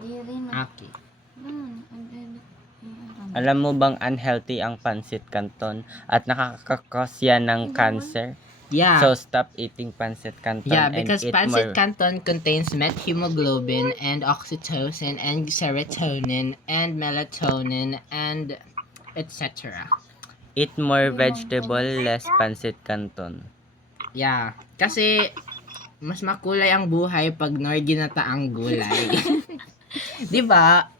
Di rin. Okay. Alam mo bang unhealthy ang pancit canton at nakakakos yan ng cancer? Yeah. So stop eating pancit canton Yeah, and because eat pancit more. canton contains methemoglobin and oxytocin and serotonin and melatonin and etc. Eat more vegetable, less pancit canton. Yeah, kasi mas makulay ang buhay pag ginata ang gulay. 'Di ba?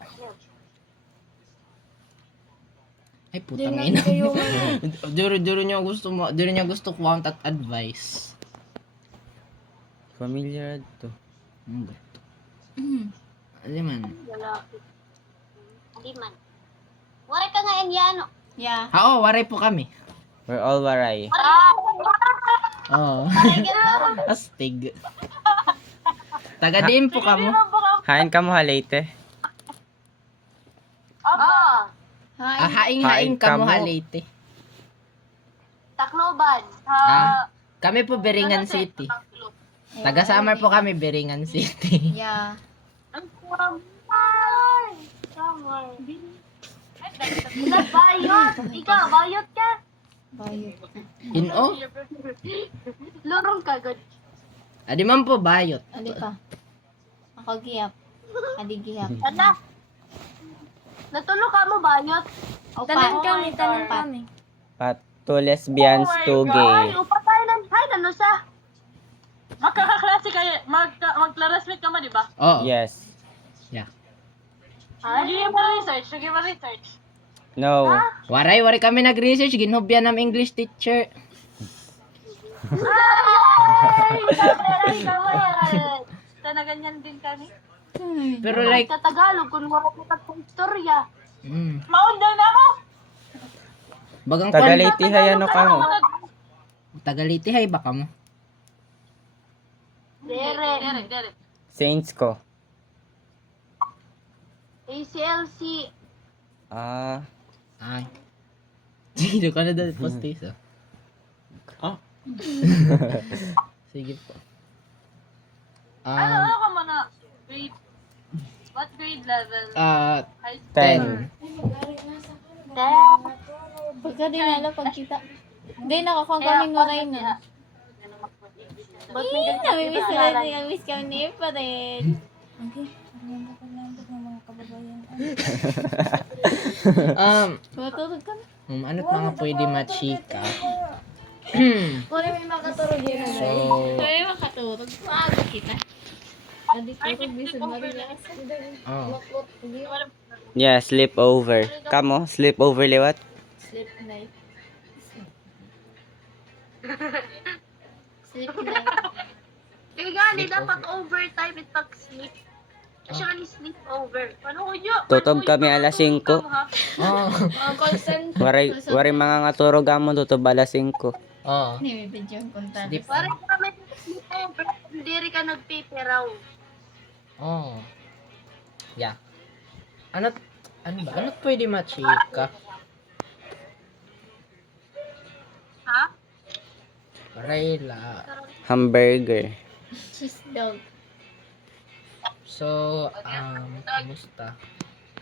Ay putang ina. Duro niya gusto ko ang advice. Familiar to. Ano man? Hindi man. Wala ka nga Indiano. Yeah. Oo, waray po kami. We're all waray. Oo. Astig. Taga din po kamo. Hain ka mo halate. Aba. Haing kamo kamo. halite. Tacloban. Kami po Beringan City. Taga Samar po kami Beringan City. Yeah. Ang Samar. Bayot. Ikaw, bayot ka. Bayot. Ino? Lurong ka, good. Adi man po bayot. Adi ka. Ako giyap. Adi giyap. Ano? Natulog ka mo, bayot? Tanan kami. Two lesbians, two Ay, gay. upatay lang. Hay, ano sa? Magkakaklase kayo, magklarasmate ka man, di ba? Oo. Yes. Sige mo research. No. Waray kami nag-research ginhubyan ng English teacher. Sana ganyan din kami. Pero like Sa Tagalog, kung wala ko sa istorya. Maunda na ako! bagang Tagaliti hayano ka mo. Tagaliti hay baka mo. Dere. Dere. Saints ko. ACLC. Ay. Sino ka na dahil postis ah? Sige po. Ano ka muna? Grade? What grade level? High school? 10. Pagka dinala pagkita. Hindi, nakakuha kaming waray na. Ba't may ganito Namimiss ko pinag-aralan? rin. Namimiss kami ni Ipa rin. Matutog kami. Ano't mga pwede machika? Wala may makaturog yun. So, Wala may makaturog. Maaga kita. Adi turog bisan marilas. oh. Yeah, sleep over. Kamo, sleep over liwat. Sleep night. Sleep night. Eh nga, di dapat overtime at pag-sleep. Kasi nga ni sleep over. Ano ko yun? Tutob kami alas 5. Oh. Call center. Waray mga nga turog amon tutob alas 5. Oh. Hindi, may video yung punta. Sleep. Parang kami sleep over. Hindi rin ka nagpipiraw. Oh. Yeah. Ano ba? Ano't pwede machika? Ha? Rayla. Hamburger. Cheese dog. So, kamusta?